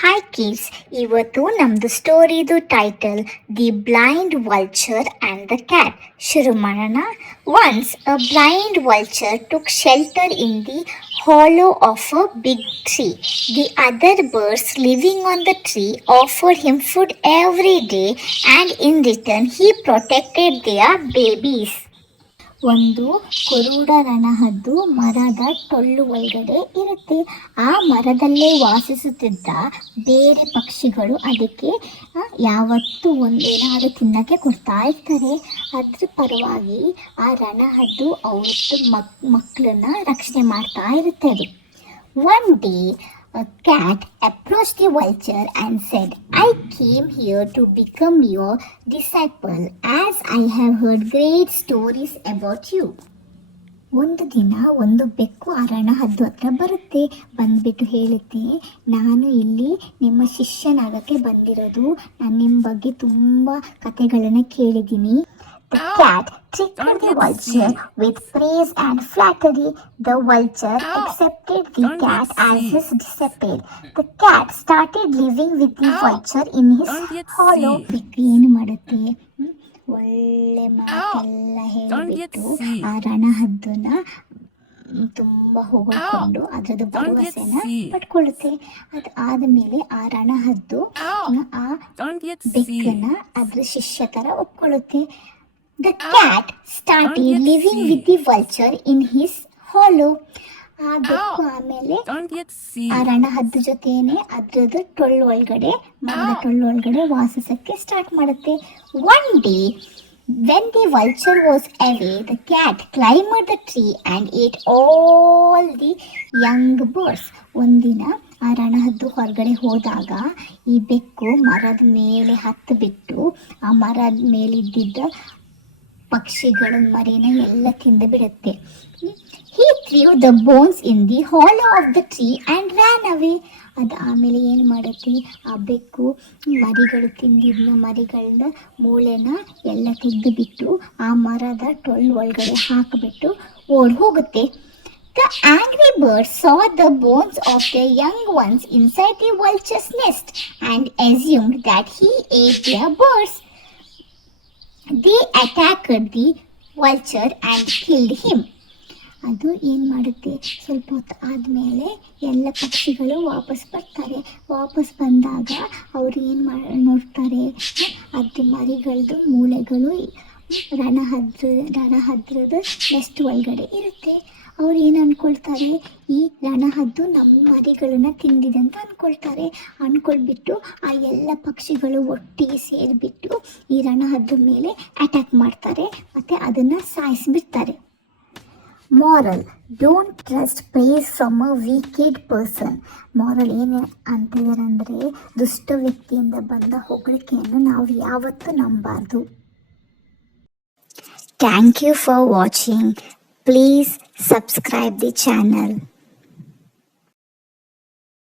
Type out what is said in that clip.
Hi kids, ಇವತ್ತು ನಮ್ಮದು ಸ್ಟೋರಿದು title the blind vulture and the cat. ಶುರು ಮಾಡೋಣ. Once a blind vulture took shelter in the hollow of a big tree. The other birds living on the tree offered him food every day, and in return he protected their babies. ಒಂದು ಕುರುಡ ರಣಹದ್ದು ಮರದ ಟೊಳ್ಳು ಒಳಗಡೆ ಇರುತ್ತೆ. ಆ ಮರದಲ್ಲೇ ವಾಸಿಸುತ್ತಿದ್ದ ಬೇರೆ ಪಕ್ಷಿಗಳು ಅದಕ್ಕೆ ಯಾವತ್ತೂ ಒಂದೇನಾದರೂ ತಿನ್ನಕ್ಕೆ ಕೊಡ್ತಾ ಇರ್ತಾರೆ. ಅದ್ರ ಪರವಾಗಿ ಆ ರಣಹದ್ದು ಅವ್ರ ಮಕ್ಕಳನ್ನ ರಕ್ಷಣೆ ಮಾಡ್ತಾ ಇರುತ್ತೆ. ಅದು one day a cat approached the vulture and said, I came here to become your disciple as I have heard great stories about you. ಒಂದು ದಿನ ಒಂದು ಬೆಕ್ಕು ಆ ರಣಹದ್ದು ಹತ್ರ ಬರುತ್ತೆ. ಬಂದ್ಬಿಟ್ಟು ಹೇಳುತ್ತೆ, ನಾನು ಇಲ್ಲಿ ನಿಮ್ಮ ಶಿಷ್ಯನಾಗಕ್ಕೆ ಬಂದಿರೋದು. ನಾನು ನಿಮ್ಮ ಬಗ್ಗೆ ತುಂಬ ಕಥೆಗಳನ್ನು ಕೇಳಿದ್ದೀನಿ. The cat tricked the vulture with praise and flattery. The vulture accepted the cat as his disciple. The cat started living with the vulture in his hollow. ಬೆಕ್ಕು ಏನು ಮಾಡುತ್ತೆ, ಒಳ್ಳೆ ಮಾತೆಲ್ಲ ಹೇಳಿಬಿಟ್ಟು ಆ ರಣಹದ್ದನ್ನ ತುಂಬ ಹೊಗಳ್ಕೊಂಡು ಅದರದ್ದು ಭರವಸೆನ ಪಡ್ಕೊಳ್ಳುತ್ತೆ. ಅದು ಆದಮೇಲೆ ಆ ರಣಹದ್ದು ಆ ಬೆಕ್ಕನ್ನ ಅದ್ರ ಶಿಷ್ಯ ಥರ ಒಪ್ಕೊಳ್ಳುತ್ತೆ. The cat started living with the vulture in his hollow. ಆ ಬೆಕ್ಕು ಆಮೇಲೆ ಆ ರಣಹದ್ದು ಜೊತೆನೆ ಅದ್ರದ್ದು ಟೊಳ್ಳು ಒಳಗಡೆ ಮರದ ಟೊಳ್ಳು ಒಳಗಡೆ ವಾಸಿಸಕ್ಕೆ ಸ್ಟಾರ್ಟ್ ಮಾಡುತ್ತೆ. One day when the vulture was away, the cat climbed the tree and ate all the young birds. ಒಂದಿನ ಆ ರಣಹದ್ದು ಹೊರಗಡೆ ಹೋದಾಗ ಈ ಬೆಕ್ಕು ಮರದ ಮೇಲೆ ಹತ್ತು ಬಿಟ್ಟು ಆ ಮರದ ಮೇಲಿದ್ದಿದ್ದ ಪಕ್ಷಿಗಳ ಮರಿನ ಎಲ್ಲ ತಿಂದು ಬಿಡುತ್ತೆ. He threw the bones in the hollow of the tree and ran away. ಅದು ಆಮೇಲೆ ಏನು ಮಾಡುತ್ತೆ, ಆ ಬೆಕ್ಕು ಮರಿಗಳು ತಿಂದಿದ್ದ ಮರಿಗಳನ್ನ ಮೂಳೆನ ಎಲ್ಲ ತೆಗೆದುಬಿಟ್ಟು ಆ ಮರದ ಟೊಳ್ಳು ಒಳಗಡೆ ಹಾಕಿಬಿಟ್ಟು ಓಡಿ ಹೋಗುತ್ತೆ. The angry birds saw the bones of their young ones inside the vulture's nest and assumed that he ate their birds. They attacked the vulture and killed him. ಅದು ಏನು ಮಾಡುತ್ತೆ, ಸ್ವಲ್ಪ ಹೊತ್ತು ಆದಮೇಲೆ ಎಲ್ಲ ಪಕ್ಷಿಗಳು ವಾಪಸ್ ಬರ್ತಾರೆ. ವಾಪಸ್ ಬಂದಾಗ ಅವ್ರು ಏನು ನೋಡ್ತಾರೆ, ಅದು ಮರಿಗಳದ್ದು ಮೂಳೆಗಳು ರಣಹದ್ರದ ನೆಸ್ಟ್ ಒಳಗಡೆ ಇರುತ್ತೆ. ಅವ್ರು ಏನು ಅಂದ್ಕೊಳ್ತಾರೆ, ಈ ರಣಹದ್ದು ನಮ್ಮ ಮರಿಗಳನ್ನ ತಿಂದಿದೆ ಅಂತ ಅಂದ್ಕೊಳ್ಬಿಟ್ಟು ಆ ಎಲ್ಲ ಪಕ್ಷಿಗಳು ಒಟ್ಟಿಗೆ ಸೇರಿಬಿಟ್ಟು ಈ ರಣಹದ್ದು ಮೇಲೆ ಅಟ್ಯಾಕ್ ಮಾಡ್ತಾರೆ ಮತ್ತು ಅದನ್ನು ಸಾಯಿಸಿಬಿಡ್ತಾರೆ. Moral, don't trust praise from a wicked person. Moral ಏನು ಅಂತಿದ್ದಾರೆ ಅಂದರೆ, ದುಷ್ಟ ವ್ಯಕ್ತಿಯಿಂದ ಬಂದ ಹೊಗಳಿಕೆಯನ್ನು ನಾವು ಯಾವತ್ತೂ ನಂಬಬಾರ್ದು. Thank you for watching. Please subscribe the channel.